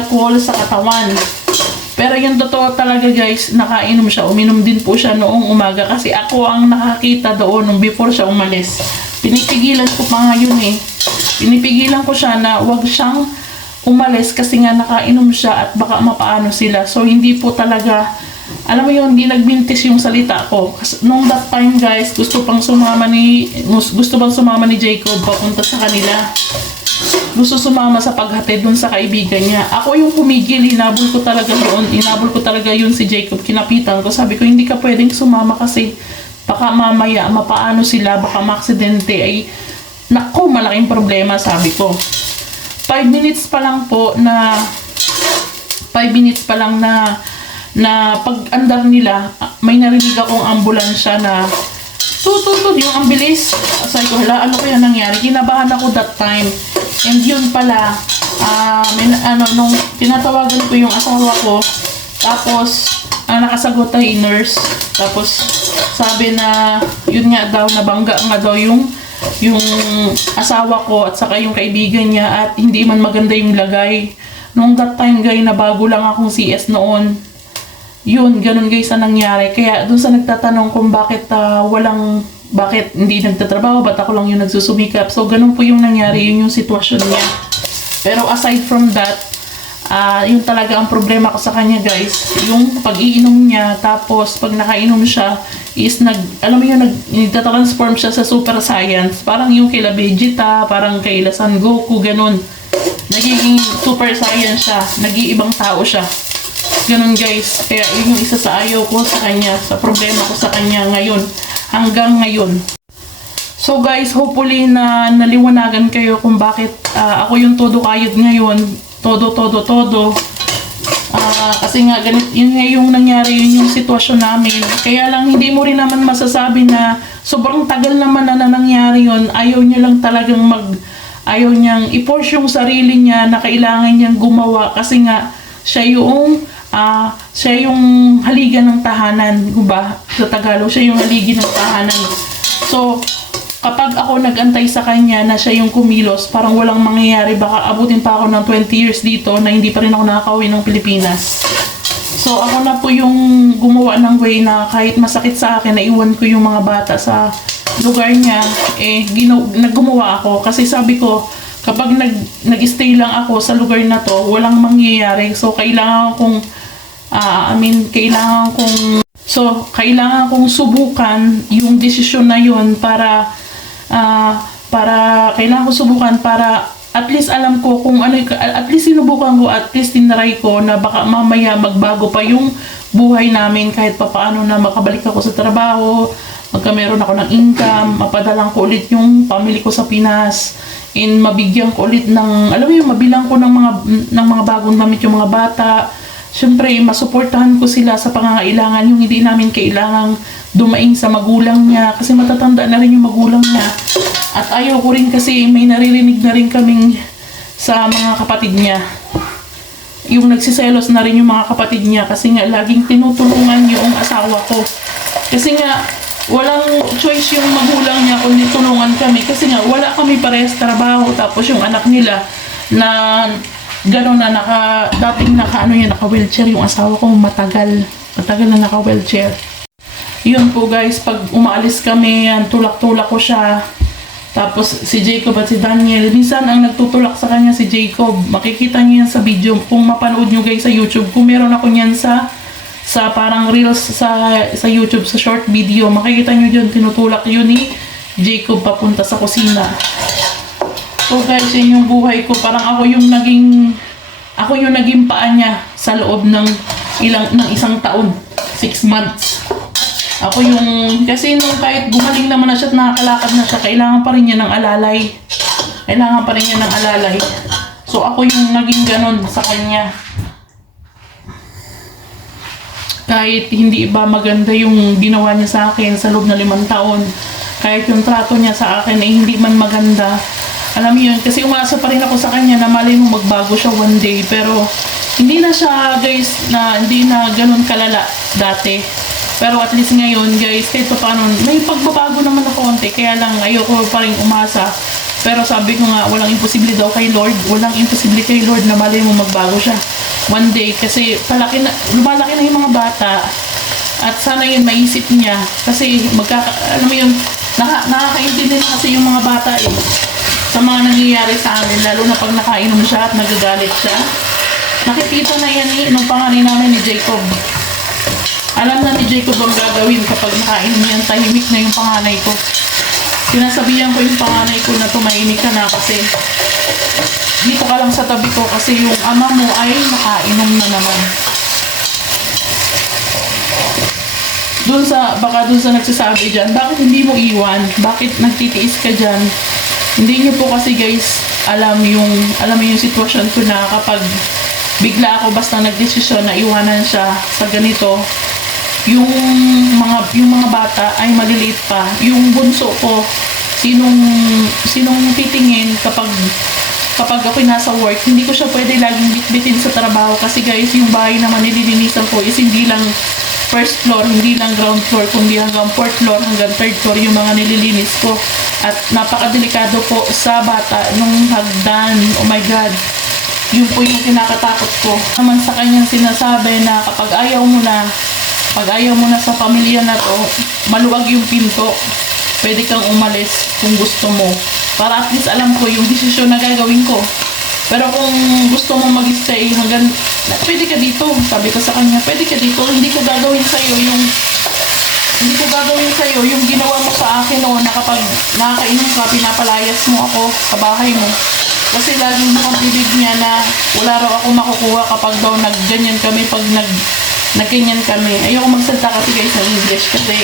alcohol sa katawan. Pero yung totoo talaga guys, nakainom siya. Uminom din po siya noong umaga kasi ako ang nakakita doon nung before siya umalis. Pinipigilan ko pa nga yun eh. Pinipigilan ko siya na wag siyang umalis kasi nga nakainom siya at baka mapaano sila. So hindi po talaga, alam mo yun, hindi nagbintis yung salita ko. Kasi nung that time guys, gusto bang sumama ni Jacob papunta sa kanila. Gusto sumama sa paghatid dun sa kaibigan niya. Ako yung pumigil, inabol ko talaga yun si Jacob. Kinapitan ko, sabi ko hindi ka pwedeng sumama kasi baka mamaya mapaano sila, baka maaksidente ay nako, malaking problema, sabi ko. 5 minutes pa lang na pag-andar nila, may narinig akong ambulansya na tututod yung ambilis. Sabi ko, hala, ano kaya nangyari? Kinabahan ako that time. And yun pala, nung tinatawagan ko yung asawa ko, tapos nakasagot ay nurse. Tapos sabi na, yun nga daw, nabangga nga daw yung asawa ko at saka yung kaibigan niya at hindi man maganda yung lagay. Nung that time guys, na bago lang akong CS noon. Yun, ganun guys ang nangyari. Kaya dun sa nagtatanong kung bakit hindi nagtatrabaho, ba't ako lang yung nagsusumikap. So ganun po yung nangyari, yun yung sitwasyon niya. Pero aside from that, yun talaga ang problema ko sa kanya guys. Yung pag-iinom niya, tapos pag nakainom siya, is nagtatransform siya sa super science. Parang yung kay Vegeta, parang kay San Goku, ganun. Nagiging super science siya, nag-iibang tao siya. Ganun guys, kaya yun yung isa sa ayaw ko sa kanya, sa problema ko sa kanya ngayon, hanggang ngayon. So guys, hopefully na naliwanagan kayo kung bakit ako yung todo kayod ngayon, todo. Kasi nga yun nga yung nangyari, yun yung sitwasyon namin. Kaya lang hindi mo rin naman masasabi na sobrang tagal naman na nangyari yun, ayaw niya lang talagang ayaw niyang i-force yung sarili niya na kailangan niyang gumawa kasi nga siya yung haligan ng tahanan, diba? Sa Tagalog, siya yung haligi ng tahanan. So, kapag ako nag-antay sa kanya na siya yung kumilos, parang walang mangyayari, baka abutin pa ako ng 20 years dito na hindi pa rin ako nakakauwi ng Pilipinas. So, ako na po yung gumawa ng way na kahit masakit sa akin, naiwan ko yung mga bata sa lugar niya, naggumawa ako. Kasi sabi ko, kapag nag-stay lang ako sa lugar na to, walang mangyayari. So, kailangan kong subukan yung desisyon na yun para at least alam ko kung ano, at least sinubukan ko, at least tinry ko na baka mamaya magbago pa yung buhay namin kahit papaano na makabalik ako sa trabaho, magkameron ako ng income, mapadalang ko ulit yung family ko sa Pinas, and mabigyan ko ulit mabilang ko ng mga bagong damit yung mga bata. Siyempre, masuportahan ko sila sa pangangailangan, yung hindi namin kailangang dumaing sa magulang niya kasi matatanda na rin yung magulang niya. At ayaw ko rin kasi may naririnig na rin kaming sa mga kapatid niya. Yung nagsiselos na rin yung mga kapatid niya kasi nga laging tinutulungan yung asawa ko. Kasi nga, walang choice yung magulang niya kundi tulungan kami kasi nga wala kami parehas trabaho, tapos yung anak nila na gano'n na naka-wheelchair yung asawa ko, matagal na naka-wheelchair. Yun po guys, pag umaalis kami, tulak-tulak ko siya. Tapos si Jacob at si Daniel, minsan ang nagtutulak sa kanya si Jacob. Makikita niyo yan sa video, kung mapanood nyo guys sa YouTube. Kung meron ako niyan sa parang reels sa YouTube, sa short video, makikita nyo dyan, tinutulak yun ni Jacob papunta sa kusina. So guys, yun yung buhay ko. Parang ako yung naging paa niya sa loob ng isang taon, 6 months. Ako yung, kasi nung kahit gumaling naman na siya at nakakalakad na siya, kailangan pa rin niya ng alalay. So ako yung naging ganon sa kanya. Kahit hindi ba maganda yung ginawa niya sa akin sa loob na 5 taon, kahit yung trato niya sa akin ay hindi man maganda, alam mo yun, kasi umasa pa rin ako sa kanya na malay mo magbago siya one day. Pero hindi na siya guys, hindi na ganun kalala dati. Pero at least ngayon guys, kahit paano may pagbabago naman na konti. Kaya lang ayoko pa rin umasa Pero sabi ko nga, walang imposible daw kay Lord. Walang imposible kay Lord na mali mo magbago siya one day. Kasi lumalaki na yung mga bata. At sana yun maisip niya. Kasi alam mo yun, nakakaintindi na kasi yung mga bata eh. Sa mga nangyayari sa amin, lalo na pag nakainom siya at nagagalit siya. Nakikita na yan eh, nung panganay namin ni Jacob. Alam na ni Jacob ang gagawin kapag nakainom yan, tahimik na yung panganay ko. Sinasabihan ko yung panganay ko na tumahimik ka na kasi dito ka lang sa tabi ko kasi yung ama mo ay nakainom na naman. Baka dun sa nagsasabi dyan, bakit hindi mo iwan? Bakit nagtitiis ka dyan? Hindi niyo po kasi guys, alam mo yung sitwasyon ko na kapag bigla ako basta nagdesisyon na iwanan siya sa ganito, yung mga bata ay maliliit pa. Yung bunso ko, sinong titingin kapag ako'y nasa work, hindi ko siya pwede laging bitbitin sa trabaho kasi guys, yung bahay naman nililinisan ko is hindi lang first floor, hindi lang ground floor, kundi hanggang fourth floor, hanggang third floor yung mga nililinis ko. At napakadelikado po sa bata nung hagdan. Oh my God. Yun po yung kinakatakot ko. Naman sa kanyang sinasabi na kapag ayaw mo na sa pamilya na to, maluwag yung pinto, pwede kang umalis kung gusto mo. Para at least alam ko yung desisyon na gagawin ko. Pero kung gusto mo mag-stay hanggang, pwede ka dito. Sabi ko sa kanya, pwede ka dito. Hindi ko gagawin sa'yo yung ginawa mo sa akin noon na kapag nakakainom ka, pinapalayas mo ako sa bahay mo. Kasi laging bukang bibig niya na wala raw ako makukuha kapag daw nagganyan kami, pag nagganyan kami. Ayoko magsalita kasi guys ng English kasi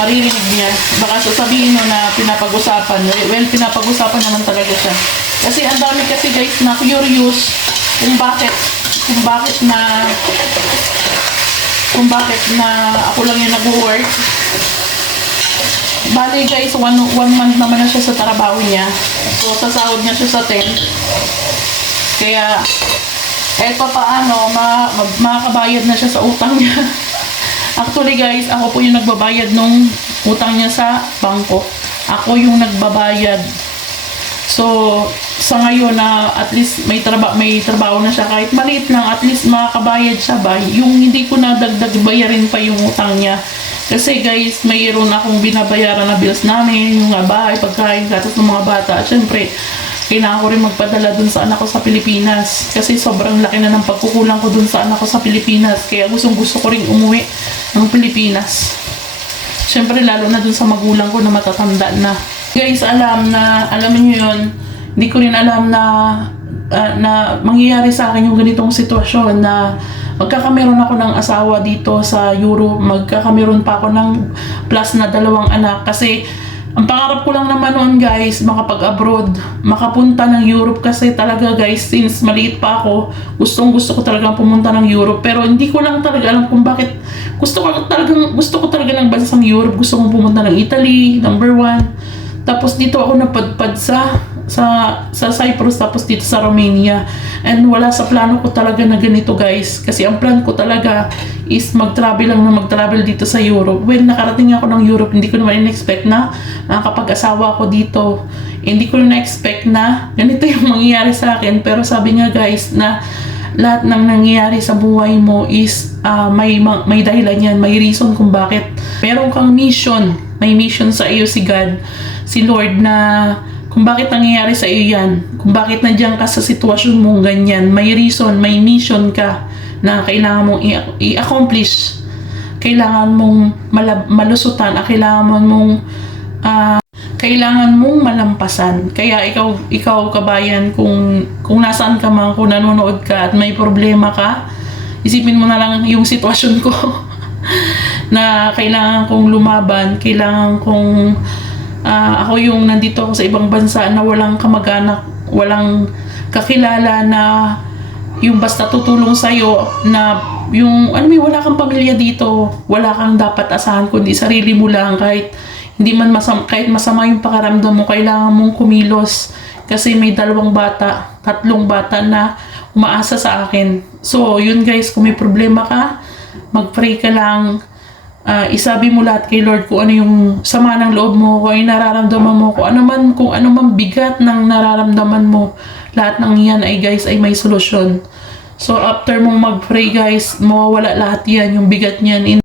maririnig niya. Baka sasabihin mo na pinapag-usapan. Well, pinapag-usapan naman talaga siya. Kasi ang dami kasi guys na curious kung bakit na ako lang yung nag-work. Bale guys, one month naman na siya sa trabaho niya. So, sasahod niya siya sa 10. Kaya, kahit pa paano, makakabayad na siya sa utang niya. Actually guys, ako po yung nagbabayad nung utang niya sa bangko. Ako yung nagbabayad. So, sa ngayon na at least may trabaho na siya, kahit maliit lang, at least makakabayad siya ba? Yung hindi ko na dagdag bayarin pa yung utang niya. Kasi guys, mayroon akong binabayaran na bills namin, yung bahay, pagkain, gatas ng mga bata. At syempre, kailangan ko rin magpadala dun sa anak ko sa Pilipinas. Kasi sobrang laki na ng pagkukulang ko dun sa anak ko sa Pilipinas. Kaya gusto ko rin umuwi ng Pilipinas. Syempre, lalo na dun sa magulang ko na matatanda na. Guys, alam niyo yun, hindi ko rin alam na mangyayari sa akin yung ganitong sitwasyon na magkakameron ako ng asawa dito sa Europe, magkakameron pa ako ng plus na 2 anak kasi ang pangarap ko lang naman noon guys, makapag-abroad, makapunta ng Europe kasi talaga guys, since maliit pa ako, gusto ko talagang pumunta ng Europe pero hindi ko lang talaga alam kung bakit gusto ko talaga ng bansang Europe, gusto kong pumunta ng Italy, number 1. Tapos dito ako napadpad sa Cyprus, tapos dito sa Romania. And wala sa plano ko talaga na ganito guys. Kasi ang plan ko talaga is mag-travel dito sa Europe. When nakarating ako ng Europe, hindi ko naman in-expect na makakapag-asawa ako dito. Hindi ko na-expect na ganito yung mangyayari sa akin. Pero sabi nga guys na lahat ng nangyayari sa buhay mo is may dahilan yan, may reason kung bakit. Meron kang mission, may mission sa iyo si God, si Lord, na kung bakit nangyayari sa iyo yan, kung bakit nandiyan ka sa sitwasyon mo ganyan, may reason, may mission ka na kailangan mong i-accomplish, kailangan mong malusutan, kailangan mong malampasan. Kaya ikaw kabayan, kung nasaan ka man, kung nanonood ka at may problema ka, isipin mo na lang yung sitwasyon ko na kailangan kong lumaban, kailangan kong ako yung nandito ako sa ibang bansa na walang kamag-anak, walang kakilala na yung basta tutulong sa'yo na yung wala kang pamilya dito, wala kang dapat asahan kundi sarili mo lang. Kahit hindi man masama yung pakaramdam mo, kailangan mong kumilos kasi may 2 bata, 3 bata na umaasa sa akin. So yun guys, kung may problema ka, mag-pray ka lang, isabi mo lahat kay Lord kung ano yung sama ng loob mo, kung ano yung nararamdaman mo, kung ano man bigat ng nararamdaman mo, lahat ng yan ay guys ay may solusyon. So after mong mag-pray guys, mawawala lahat yan, yung bigat niyan.